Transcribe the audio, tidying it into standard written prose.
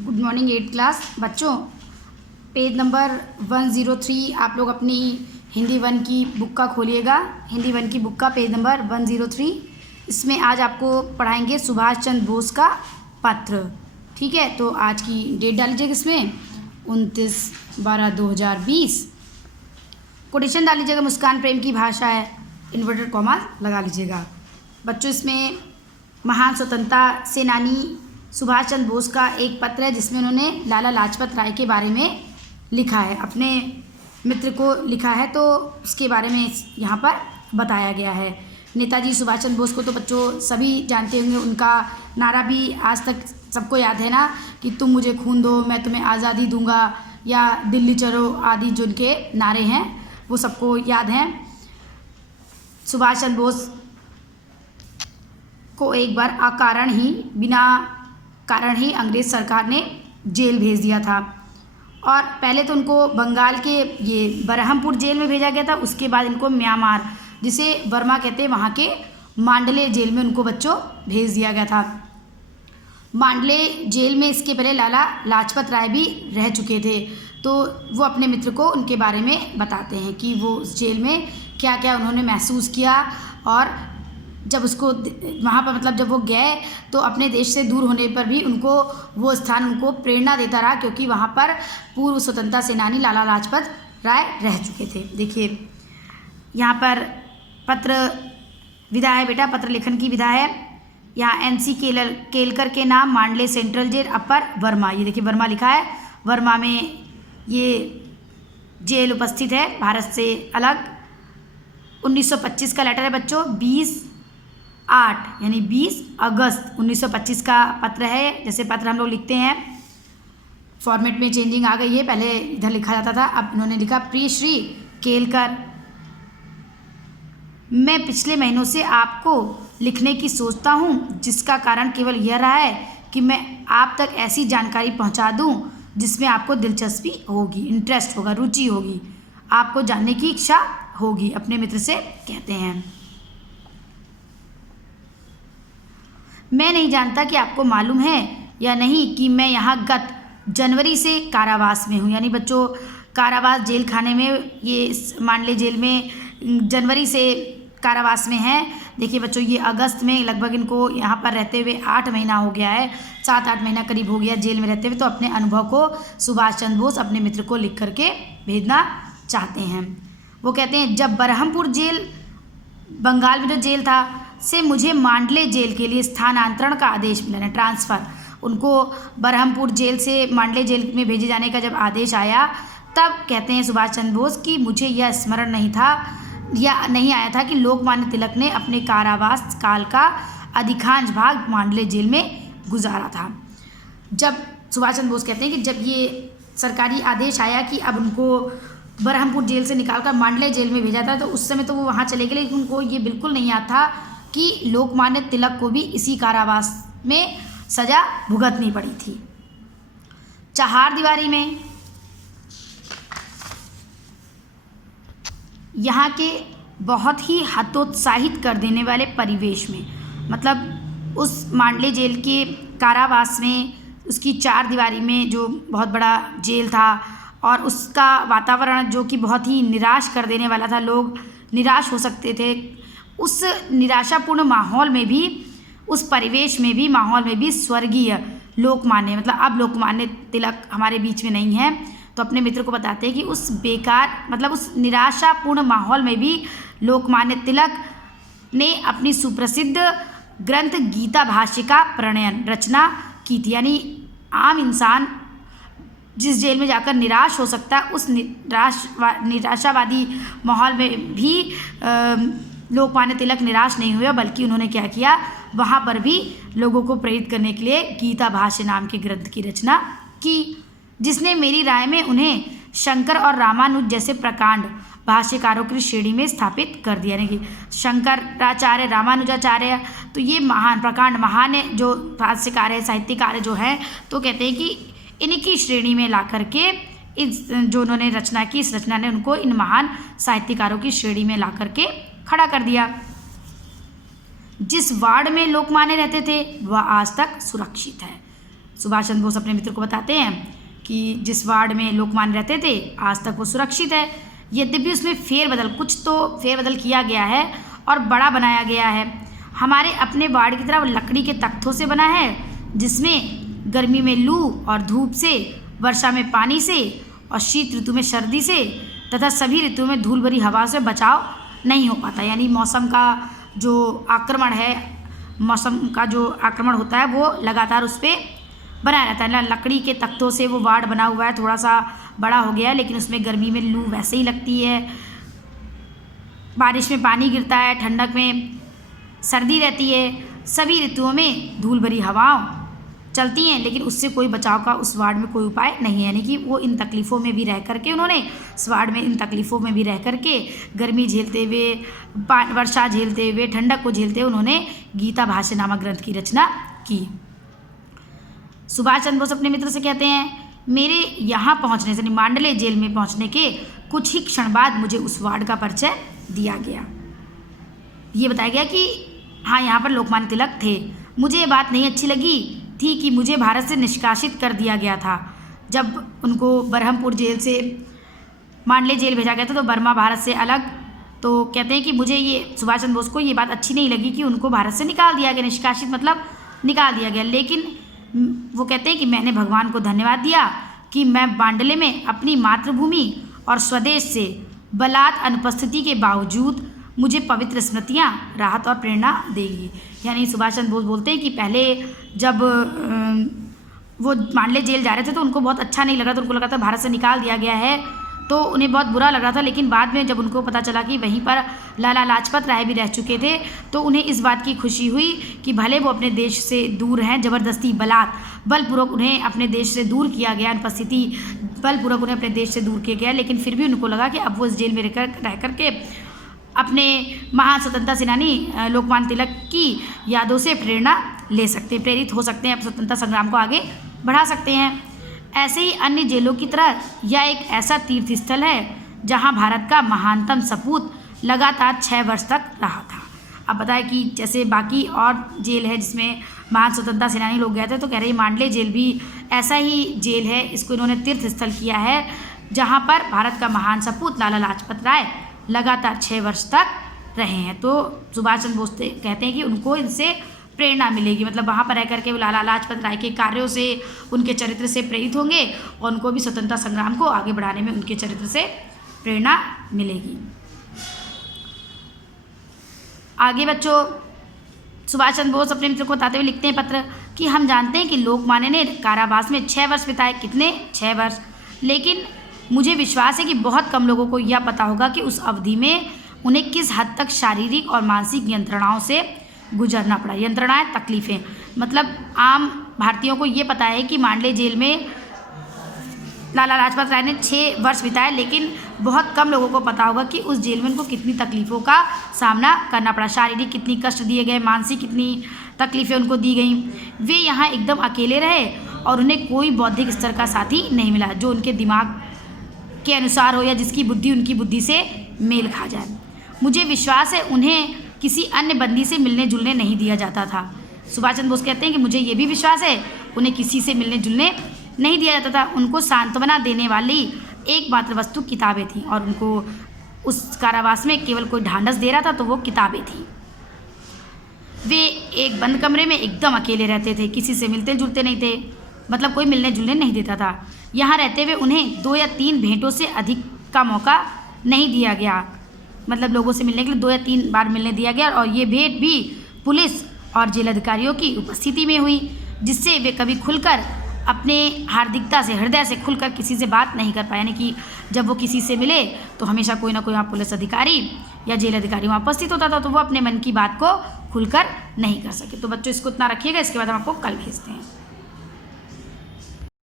Good morning 8th class बच्चों। Page number 103 आप लोग अपनी हिंदी 1 की बुक का खोलिएगा। हिंदी 1 की बुक का पेज नंबर 103। इसमें आज आपको पढ़ाएंगे सुभाष चंद्र बोस का पत्र। ठीक है, तो आज की डेट डाल लीजिएगा इसमें 29/12/2020। कोटेशन डाल लीजिएगा, मुस्कान प्रेम की भाषा है, इन्वर्टेड कॉमा लगा लीजिएगा। बच्चों इसमें महान स्वतंत्रता सेनानी सुभाष चंद्र बोस का एक पत्र है जिसमें उन्होंने लाला लाजपत राय के बारे में लिखा है, अपने मित्र को लिखा है, तो उसके बारे में यहाँ पर बताया गया है। नेताजी सुभाष चंद्र बोस को तो बच्चों सभी जानते होंगे, उनका नारा भी आज तक सबको याद है ना कि तुम मुझे खून दो मैं तुम्हें आज़ादी दूंगा, या दिल्ली चलो आदि जो उनके नारे हैं वो सबको याद हैं। सुभाष चंद्र बोस को एक बार अकारण ही बिना कारण ही अंग्रेज़ सरकार ने जेल भेज दिया था, और पहले तो उनको बंगाल के ये बरहमपुर जेल में भेजा गया था। उसके बाद इनको म्यांमार, जिसे बर्मा कहते हैं, वहाँ के मांडले जेल में उनको बच्चों भेज दिया गया था। मांडले जेल में इसके पहले लाला लाजपत राय भी रह चुके थे, तो वो अपने मित्र को उनके बारे में बताते हैं कि वो उस जेल में क्या क्या उन्होंने महसूस किया, और जब उसको वहाँ पर मतलब जब वो गए तो अपने देश से दूर होने पर भी उनको वो स्थान उनको प्रेरणा देता रहा, क्योंकि वहाँ पर पूर्व स्वतंत्रता सेनानी लाला लाजपत राय रह चुके थे। देखिए यहाँ पर पत्र विधा है बेटा, पत्र लेखन की विधा है। यहाँ NC केलकर के नाम, मांडले सेंट्रल जेल, अपर वर्मा। ये देखिए वर्मा लिखा है, वर्मा में ये जेल उपस्थित है भारत से अलग। 1925 का लेटर है बच्चों, 20/8 यानी 20 अगस्त 1925 का पत्र है। जैसे पत्र हम लोग लिखते हैं, फॉर्मेट में चेंजिंग आ गई है, पहले इधर लिखा जाता था, अब इन्होंने लिखा प्रिय श्री केलकर, मैं पिछले महीनों से आपको लिखने की सोचता हूँ, जिसका कारण केवल यह रहा है कि मैं आप तक ऐसी जानकारी पहुँचा दूँ जिसमें आपको दिलचस्पी होगी, इंटरेस्ट होगा, रुचि होगी, आपको जानने की इच्छा होगी। अपने मित्र से कहते हैं, मैं नहीं जानता कि आपको मालूम है या नहीं कि मैं यहाँ गत जनवरी से कारावास में हूँ। यानी बच्चों कारावास जेल खाने में, ये मांडले जेल में जनवरी से कारावास में है। देखिए बच्चों ये अगस्त में लगभग इनको यहाँ पर रहते हुए 8 महीना हो गया है, 7-8 महीना करीब हो गया जेल में रहते हुए। तो अपने अनुभव को सुभाष चंद्र बोस अपने मित्र को लिख करके भेजना चाहते हैं। वो कहते हैं, जब बरहमपुर जेल बंगाल में जो जेल था से मुझे मांडले जेल के लिए स्थानांतरण का आदेश मिला, ट्रांसफ़र, उनको बरहमपुर जेल से मांडले जेल में भेजे जाने का जब आदेश आया, तब कहते हैं सुभाष चंद्र बोस कि मुझे यह स्मरण नहीं था या नहीं आया था कि लोकमान्य तिलक ने अपने कारावास काल का अधिकांश भाग मांडले जेल में गुजारा था। जब सुभाष चंद्र बोस कहते हैं कि जब ये सरकारी आदेश आया कि अब उनको बरहमपुर जेल से निकालकर मांडले जेल में भेजा था, तो उस समय तो वो वहाँ चले गए, लेकिन उनको ये बिल्कुल नहीं याद था कि लोकमान्य तिलक को भी इसी कारावास में सज़ा भुगतनी पड़ी थी। चहार दीवारी में यहाँ के बहुत ही हतोत्साहित कर देने वाले परिवेश में, मतलब उस मांडले जेल के कारावास में, उसकी 4 दीवारी में जो बहुत बड़ा जेल था, और उसका वातावरण जो कि बहुत ही निराश कर देने वाला था, लोग निराश हो सकते थे। उस निराशापूर्ण माहौल में भी, उस परिवेश में भी, माहौल में भी स्वर्गीय लोकमान्य, मतलब अब लोकमान्य तिलक हमारे बीच में नहीं है, तो अपने मित्र को बताते हैं कि उस बेकार, मतलब उस निराशापूर्ण माहौल में भी लोकमान्य तिलक ने अपनी सुप्रसिद्ध ग्रंथ गीता भाष्य का प्रणयन रचना की थी। यानी आम इंसान जिस जेल में जाकर निराश हो सकता है, उस निराशावादी माहौल में भी लोकमान्य तिलक निराश नहीं हुए, बल्कि उन्होंने क्या किया, वहाँ पर भी लोगों को प्रेरित करने के लिए गीता भाष्य नाम के ग्रंथ की रचना की, जिसने मेरी राय में उन्हें शंकर और रामानुज जैसे प्रकांड भाष्यकारों की श्रेणी में स्थापित कर दिया। यानी कि शंकराचार्य, रामानुजाचार्य, तो ये महान प्रकांड, महान जो भाष्यकार है, साहित्यकार जो है, तो कहते हैं कि इनकी श्रेणी में ला करके इस जो उन्होंने रचना की, इस रचना ने उनको इन महान साहित्यकारों की श्रेणी में ला करके खड़ा कर दिया। जिस वार्ड में लोकमान्य रहते थे वह आज तक सुरक्षित है। सुभाष चंद्र बोस अपने मित्र को बताते हैं कि जिस वार्ड में लोकमान्य रहते थे आज तक वो सुरक्षित है, यद्यपि उसमें कुछ तो फेरबदल किया गया है और बड़ा बनाया गया है। हमारे अपने वार्ड की तरह लकड़ी के तख्तों से बना है, जिसमें गर्मी में लू और धूप से, वर्षा में पानी से और शीत ऋतु में सर्दी से तथा सभी ऋतुओं में धूल भरी हवा से बचाव नहीं हो पाता। यानी मौसम का जो आक्रमण होता है वो लगातार उस पर बना रहता है। लकड़ी के तख्तों से वो वार्ड बना हुआ है, थोड़ा सा बड़ा हो गया है, लेकिन उसमें गर्मी में लू वैसे ही लगती है, बारिश में पानी गिरता है, ठंडक में सर्दी रहती है, सभी ऋतुओं में धूल भरी हवाएं चलती हैं, लेकिन उससे कोई बचाव का उस वार्ड में कोई उपाय नहीं है। यानी कि वो इन तकलीफ़ों में भी रह करके उन्होंने इस वार्ड में इन तकलीफ़ों में भी रह करके गर्मी झेलते हुए, वर्षा झेलते हुए, ठंडक को झेलते हुए उन्होंने गीता भाष्य नामक ग्रंथ की रचना की। सुभाष चंद्र बोस अपने मित्र से कहते हैं, मेरे यहाँ पहुँचने से, मांडले जेल में पहुँचने के कुछ ही क्षण बाद मुझे उस वार्ड का परिचय दिया गया। ये बताया गया कि हाँ, यहाँ पर लोकमान्य तिलक थे। मुझे ये बात नहीं अच्छी लगी थी कि मुझे भारत से निष्कासित कर दिया गया था। जब उनको बरहमपुर जेल से मांडले जेल भेजा गया था तो बर्मा भारत से अलग, तो कहते हैं कि मुझे ये सुभाष चंद्र बोस को ये बात अच्छी नहीं लगी कि उनको भारत से निकाल दिया गया, निष्कासित मतलब निकाल दिया गया। लेकिन वो कहते हैं कि मैंने भगवान को धन्यवाद दिया कि मैं मांडले में अपनी मातृभूमि और स्वदेश से बलात् अनुपस्थिति के बावजूद मुझे पवित्र स्मृतियाँ राहत और प्रेरणा देगी। यानी सुभाष चंद्र बोस बोलते हैं कि पहले जब वो मांडले जेल जा रहे थे तो उनको बहुत अच्छा नहीं लगा, तो उनको लगा था भारत से निकाल दिया गया है, तो उन्हें बहुत बुरा लग रहा था। लेकिन बाद में जब उनको पता चला कि वहीं पर लाला लाजपत राय भी रह चुके थे, तो उन्हें इस बात की खुशी हुई कि भले वो अपने देश से दूर हैं, ज़बरदस्ती बलपूर्वक उन्हें अपने देश से दूर किया गया, अनुपस्थिति बलपूर्वक उन्हें अपने देश से दूर किया गया, लेकिन फिर भी उनको लगा कि अब वो इस जेल में रह करके अपने महान स्वतंत्रता सेनानी लोकमान्य तिलक की यादों से प्रेरित हो सकते हैं, स्वतंत्रता संग्राम को आगे बढ़ा सकते हैं। ऐसे ही अन्य जेलों की तरह यह एक ऐसा तीर्थ स्थल है जहां भारत का महानतम सपूत लगातार 6 वर्ष तक रहा था। अब बताएं कि जैसे बाकी और जेल है जिसमें महान स्वतंत्रता सेनानी लोग गए थे, तो कह रहे हैं मांडले जेल भी ऐसा ही जेल है, इसको इन्होंने तीर्थ स्थल किया है जहाँ पर भारत का महान सपूत लाला लाजपत राय लगातार 6 वर्ष तक रहे हैं। तो सुभाष चंद्र बोस कहते हैं कि उनको इनसे प्रेरणा मिलेगी, मतलब वहाँ पर रह करके वो लाला लाजपत राय के कार्यों से, उनके चरित्र से प्रेरित होंगे और उनको भी स्वतंत्रता संग्राम को आगे बढ़ाने में उनके चरित्र से प्रेरणा मिलेगी। आगे बच्चों, सुभाष चंद्र बोस अपने मित्र को बताते हुए लिखते हैं पत्र कि हम जानते हैं कि लोकमान्य ने कारावास में 6 वर्ष बिताए। कितने? 6 वर्ष। लेकिन मुझे विश्वास है कि बहुत कम लोगों को यह पता होगा कि उस अवधि में उन्हें किस हद तक शारीरिक और मानसिक यंत्रणाओं से गुजरना पड़ा। यंत्रणाएं, तकलीफ़ें, मतलब आम भारतीयों को ये पता है कि मांडले जेल में लाला लाजपत राय ने 6 वर्ष बिताए, लेकिन बहुत कम लोगों को पता होगा कि उस जेल में उनको कितनी तकलीफ़ों का सामना करना पड़ा, शारीरिक कितनी कष्ट दिए गए, मानसिक कितनी तकलीफ़ें उनको दी गई। वे यहाँ एकदम अकेले रहे और उन्हें कोई बौद्धिक स्तर का साथी नहीं मिला जो उनके दिमाग के अनुसार हो या जिसकी बुद्धि उनकी बुद्धि से मेल खा जाए। मुझे विश्वास है उन्हें किसी अन्य बंदी से मिलने जुलने नहीं दिया जाता था। सुभाष चंद्र बोस कहते हैं कि मुझे ये भी विश्वास है उन्हें किसी से मिलने जुलने नहीं दिया जाता था। उनको सांत्वना देने वाली एकमात्र वस्तु किताबें थीं और उनको उस कारावास में केवल कोई ढांढस दे रहा था तो वो किताबें थीं। वे एक बंद कमरे में एकदम अकेले रहते थे, किसी से मिलते जुलते नहीं थे, मतलब कोई मिलने जुलने नहीं देता था। यहाँ रहते हुए उन्हें 2 या 3 भेंटों से अधिक का मौका नहीं दिया गया, मतलब लोगों से मिलने के लिए 2 या 3 बार मिलने दिया गया और ये भेंट भी पुलिस और जेल अधिकारियों की उपस्थिति में हुई, जिससे वे कभी खुलकर अपने हार्दिकता से, हृदय से खुलकर किसी से बात नहीं कर पाए। यानी कि जब वो किसी से मिले तो हमेशा कोई ना कोई वहाँ पुलिस अधिकारी या जेल अधिकारी वहाँ उपस्थित होता था, तो वो अपने मन की बात को खुलकर नहीं कर सके। तो बच्चों इसको इतना रखिएगा, इसके बाद हम आपको कल भेजते हैं।